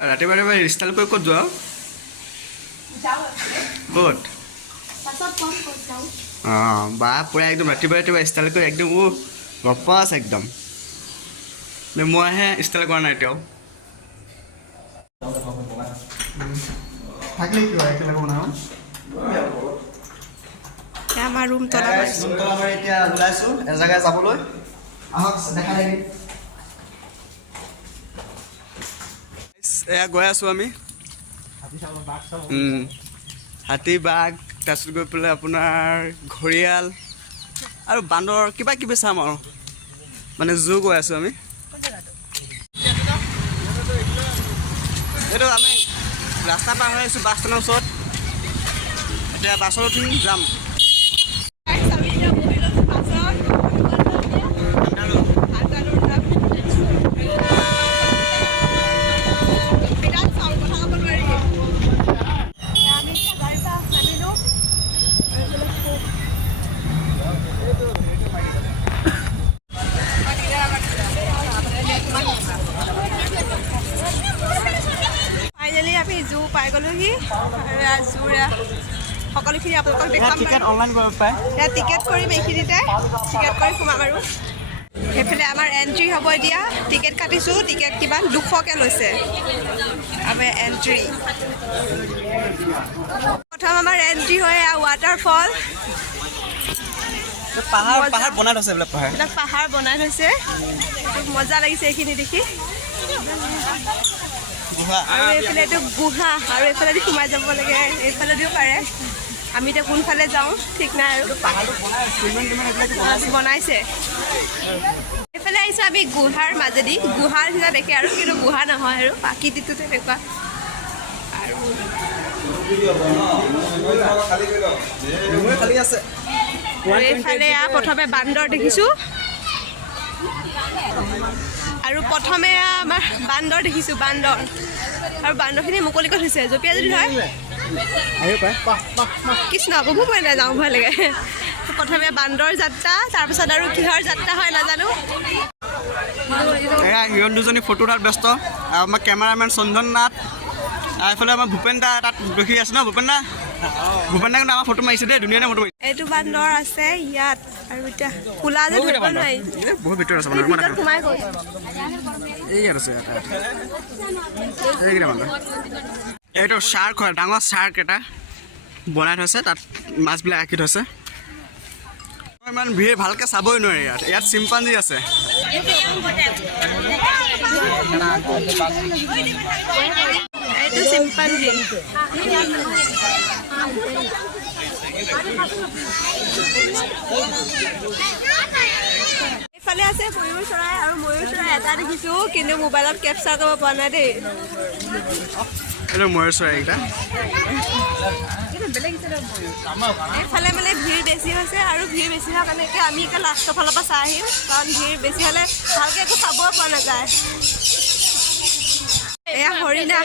ৰাতিপুৱা ৰাতিপুৱা ষ্টাইল কৰি ক'ত যোৱা ক'ত অঁ বা পূৰা একদম ৰাতিপুৱা ৰাতিপুৱা ষ্টাইল কৰি একদম গপাছ একদম মইহে ষ্টাইল কৰা নাই এতিয়াও থাকিলে কি হয় একেলগে বনাওঁ আমাৰ ৰুম তলা মই এতিয়া ওলাইছোঁ এজেগাত যাবলৈ আহক দেখা লাগি এয়া গৈ আছোঁ আমি হাতী বাঘ তাৰপিছত গৈ পেলাই আপোনাৰ ঘৰিয়াল আৰু বান্দৰ কিবা কিবি চাম আৰু মানে জু গৈ আছোঁ আমি এইটো আমি ৰাস্তা পাৰ হৈ আছোঁ বাছ ষ্টেণ্ডৰ ওচৰত এতিয়া বাছত উঠি যাম পাই গ'লোহি সকলোখিনি আপোনালোকক দেখাম টিকেট কৰিম এইখিনিতে টিকেট কৰি সোমাম আৰু সেইফালে আমাৰ এণ্ট্ৰি হ'ব এতিয়া টিকেট কাটিছোঁ টিকেট কিমান 200কৈ লৈছে আমাৰ এণ্ট্ৰি প্ৰথম আমাৰ এণ্ট্ৰি হয় ৱাটাৰফল পাহাৰ বনাই থৈছে এইবিলাক পাহাৰ বনাই থৈছে মজা লাগিছে এইখিনি দেখি আৰু এইফালে এইটো গুহা আৰু এইফালেদি সোমাই যাব লাগে এইফালেদিও পাৰে আমি এতিয়া কোনফালে যাওঁ ঠিক নাই আৰু বনাইছে এইফালে আহিছোঁ আমি গুহাৰ মাজেদি গুহাৰ নিচিনা দেখে আৰু কিন্তু গুহা নহয় আৰু প্ৰাকৃতিকটো তেনেকুৱা আৰু এইফালে প্ৰথমে বান্দৰ দেখিছোঁ আৰু প্ৰথমে আমাৰ বান্দৰ দেখিছোঁ বান্দৰ আৰু বান্দৰখিনি মুকলিকৈ থৈছে জঁপিয়াই যদি হয় কৃষ্ণ বহু মই নাযাওঁ ভয় লাগে প্ৰথমে বান্দৰ যাত্ৰা তাৰপিছত আৰু কিহৰ যাত্ৰা হয় নাজানো এয়া সিহঁত দুজনী ফটো তাত ব্যস্ত আৰু আমাৰ কেমেৰামেন চন্দন নাথ আৰু এইফালে আমাৰ ভূপেন দা তাত ৰখি আছে ন ভূপেন দা কিন্তু আমাৰ ফটো মাৰিছে দেই ধুনীয়া ফটো মাৰিছে এইটো বান্দৰ আছে ইয়াত আৰু এতিয়া কোলা যে ধৰিব নোৱাৰি বহুত ভিতৰত আছে ভিতৰত সোমাই গ'ল ইয়াত আছে এইকেইটা বান্দৰ এইটো শ্বাৰ্ক হয় ডাঙৰ শ্বাৰ্ক এটা বনাই থৈছে তাত মাছবিলাক ৰাখি থৈছে ইমান ভিৰ ভালকৈ চাবই নোৱাৰি ইয়াত চিম্পাঞ্জী আছে এইটো চিম্পাঞ্জী এইফালে আছে ময়ূৰ চৰাই আৰু ময়ূৰ চৰাই এটা দেখিছোঁ কিন্তু মোবাইলত কেপচাৰ কৰিব পৰা নাই দেই এইটো ময়ূৰ চৰাইকেইটা এইফালে মানে ভিৰ বেছি হৈছে আৰু ভিৰ বেছি হোৱাৰ কাৰণে এতিয়া আমি এতিয়া লাষ্টৰ ফালৰ পৰা চাই আহিম কাৰণ ভিৰ বেছি হ'লে ভালকৈ একো চাব পৰা নাযায় এয়া হৰিণা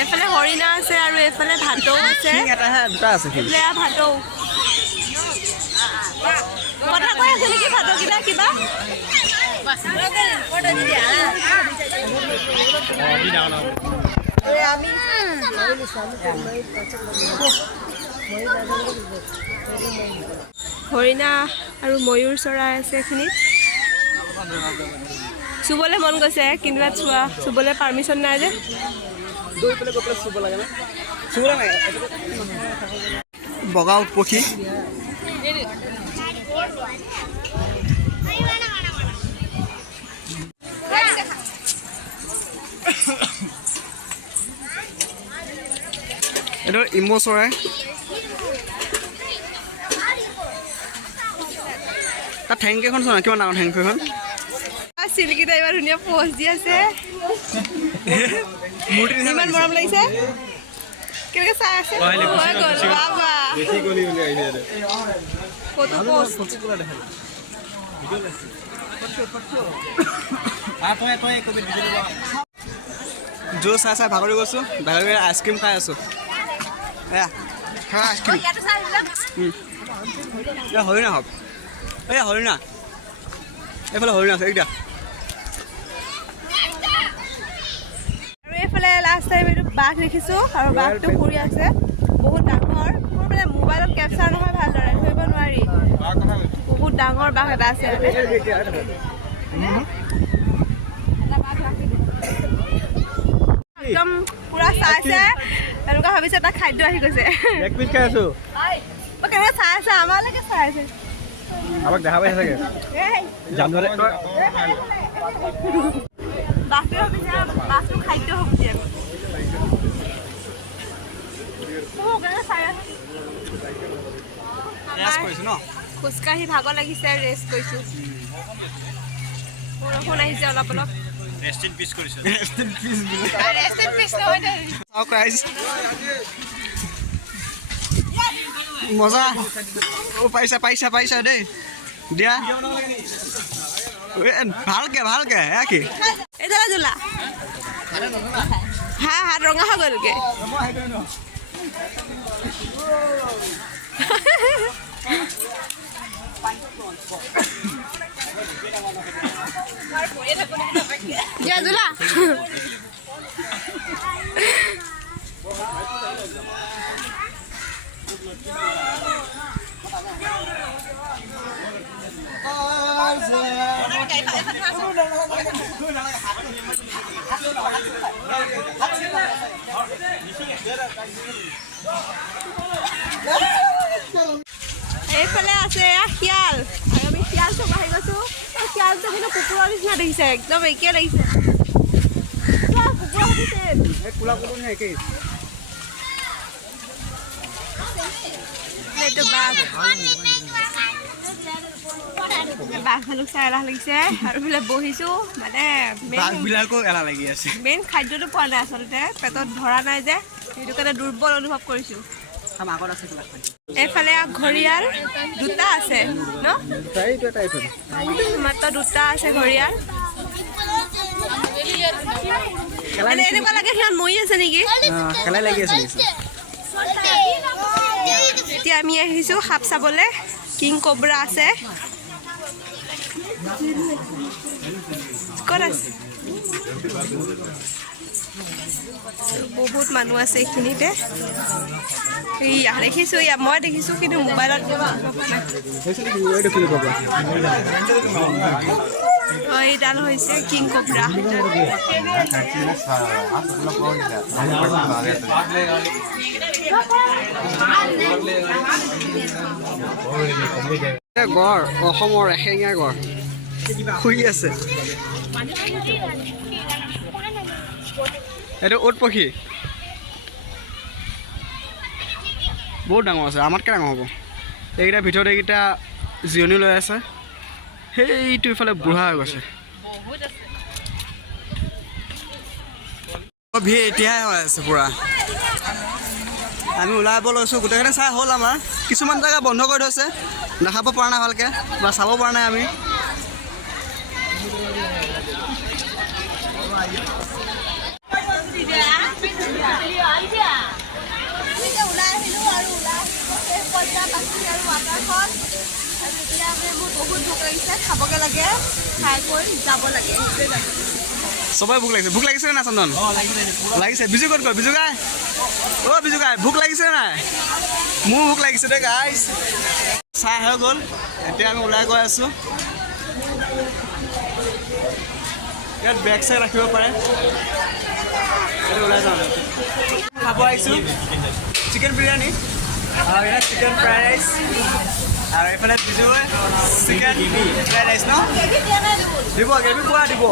এইফালে হৰিণা আছে আৰু এইফালে ভাটৌ আছে এয়া ভাটৌ কথা কৈ আছে নেকি ভাটৌকেইটা কিবা হৰিণা আৰু ময়ূৰ চৰাই আছে এইখিনিত চুবলৈ মন গৈছে কিন্তু ইয়াত চুবলৈ পাৰ্মিশ্যন নাই যে বগা পক্ষী এইটো ইমো চৰাই তাত ঠেংকেইখন চোৱা কিমান ডাঙৰ ঠেংকেইখন চিলকেইটা ইমান ধুনীয়া প'জ দি আছে ইমান মৰম লাগিছে কেনেকৈ চাই আছে ফটো প'ষ্ট জো চাই চাই ভাগৰি গৈছোঁ ভাগৰি আইচক্ৰীম খাই আছোঁ এয়া আইচক্ৰীম হৰিণা হওক এয়া হৰিণা এইফালে হৰিণা আছে এইকেইটা বাঘ দেখিছোঁ আৰু বাঘটো ঘূৰি আছে বহুত ডাঙৰ মোৰ মানে মোবাইলত কেপচাৰ নহয় ভালদৰে ধৰিব নোৱাৰি বহুত ডাঙৰ বাঘ এটা আছে একদম পুৰা চাইছে এনেকুৱা ভাবিছে এটা খাদ্য আহি গৈছে কেনেকৈ চাই আছে আমালৈকে চাই আছে আমাক দেখা পাইছে চাগে জানুৱাৰী বাঘটো ভাবিছে বাঘটো খাদ্য ভাবিছে খোজকাঢ়ি ভাগৰ লাগিছে ৰেষ্ট কৰিছোঁ বৰষুণ আহিছে অলপ অলপ মজা পাইছা পাইছা পাইছা দেই দিয়া ভালকে ভালকে কি এই দাদা জোলা হা হাত ৰঙা হৈ গ'লগে দিয়া জোলা এইফালে আছে শিয়াল আৰু আমি শিয়াল চব আহি গৈছোঁ শিয়ালটো কিন্তু কুকুৰৰ নিচিনা দেখিছে একদম একে লাগিছে কুকুৰ দেখিছে এইটো বাঘ বাঘ ভালুক চাই এলাহ লাগিছে আৰু বোলে বহিছোঁ মানে বাঘবিলাকো এলাহ লাগি আছে মেইন খাদ্যটো পোৱা নাই আচলতে পেটত ভৰা নাই যে সেইটো কাৰণে দুৰ্বল অনুভৱ কৰিছোঁ এইফালে ঘৰিয়াল দুটা আছে ন মাত্ৰ দুটা আছে ঘৰিয়াল এনেকুৱা লাগে সিহঁত মৰি আছে নেকি এতিয়া আমি আহিছোঁ সাপ চাবলৈ কিং কোব্ৰা আছে ক'ত আছে বহুত মানুহ আছে এইখিনিতে দেখিছোঁ মই দেখিছোঁ কিন্তু মোবাইলত এইডাল হৈছে কিং কোব্ৰা গড় অসমৰ এশিঙীয়া গড় শুই আছে এইটো উট পক্ষী বহুত ডাঙৰ আছে আমাতকৈ ডাঙৰ হ'ব এইকেইটাৰ ভিতৰত এইকেইটা জিৰণি লৈ আছে সেইটো ইফালে বুঢ়া হৈ গৈছে ভিৰ এতিয়াহে হৈ আছে পূৰা আমি ওলাব লৈছোঁ গোটেইখিনি চাই হ'ল আমাৰ কিছুমান জেগা বন্ধ কৰি থৈছে দেখাব পৰা নাই ভালকৈ বা চাব পৰা নাই আমি বহুত ভোক লাগিছে খাবগৈ লাগে খাই কৈ যাব লাগে চবৰে ভোক লাগিছে না চন্দন লাগিছে বিজু ক'ত গ'ল বিজু গাই অ' বিজু গাই ভোক লাগিছে নাই মোৰ ভোক লাগিছে দেই গাইছ চাহ হৈ গ'ল এতিয়া আমি ওলাই গৈ আছোঁ ইয়াত বেগ চেগ ৰাখিব পাৰে ওলাই যাওঁ খাব আহিছোঁ চিকেন বিৰিয়ানী আৰু ইয়াত চিকেন ফ্ৰাইড ৰাইচ আৰু এইফালে বিজু চিকেন ফ্ৰাইড ৰাইচ ন দিব গ্ৰেভি পোৱা দিব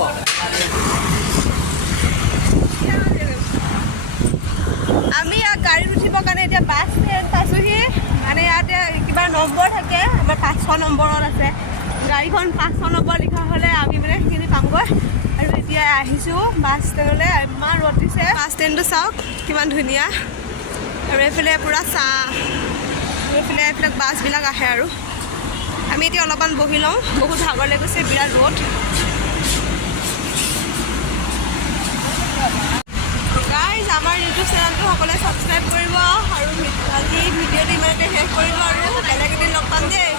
আমি ইয়াত গাড়ীত উঠিবৰ কাৰণে এতিয়া বাছ ষ্টেণ্ড পাইছোঁহি মানে ইয়াতে কিবা নম্বৰ থাকে আমাৰ 500 নম্বৰত আছে গাড়ীখন 500 নম্বৰ লিখা হ'লে আমি মানে সেইখিনি পামগৈ আৰু এতিয়া আহিছোঁ বাছ ষ্টেণ্ডলৈ ইমান ৰ'দ দিছে বাছ ষ্টেণ্ডটো চাওক কিমান ধুনীয়া আৰু এইফালে পূৰা চাহ এইফালে এইবিলাক বাছবিলাক আহে আৰু আমি এতিয়া অলপমান বহি লওঁ বহুত ভাগৰ লাগি গৈছে বিৰাট ৰ'দ গাইজ আমাৰ ইউটিউব চেনেলটো সকলোৱে ছাবস্ক্ৰাইব কৰিব আৰু আজি ভিডিঅ'টো ইমানতে শেষ কৰিব আৰু বেলেগ এদিন লগ পাম দেই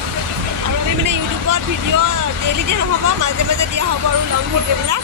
আৰু আমি মানে ইউটিউবত ভিডিঅ' ডেইলি দিয়া নহ'ব মাজে মাজে দিয়া হ'ব আৰু লং ভিডিঅ'বিলাক